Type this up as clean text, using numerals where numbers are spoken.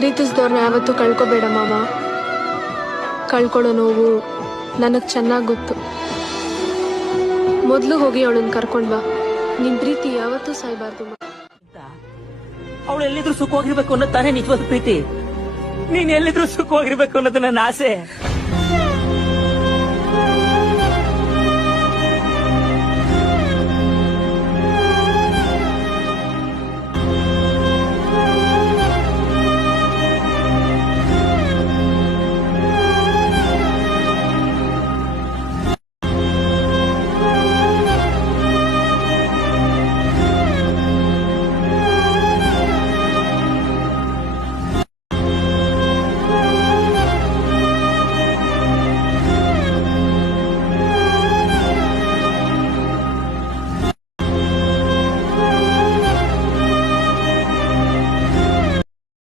ಪ್ರೀತಿಸಿದವ್ರನ್ನ ಯಾವತ್ತೂ ಕಳ್ಕೊಬೇಡ ಮಾವ. ಕಳ್ಕೊಳ್ಳೋ ನೋವು ನನಗ್ ಚೆನ್ನಾಗ್ ಗೊತ್ತು. ಮೊದ್ಲು ಹೋಗಿ ಅವಳನ್ನ ಕರ್ಕೊಂಡ್ ಬಾ. ನಿನ್ ಪ್ರೀತಿ ಯಾವತ್ತೂ ಸಾಯ್ಬಾರ್ದು. ಅವಳು ಎಲ್ಲಿದ್ರು ಸುಖವಾಗಿರ್ಬೇಕು ಅನ್ನೋದು ತಾನೇ ನಿಜವಾದ ಪ್ರೀತಿ. ನೀನ್ ಎಲ್ಲಿದ್ರು ಸುಖವಾಗಿರ್ಬೇಕು ಅನ್ನೋದು ನನ್ನ ಆಸೆ.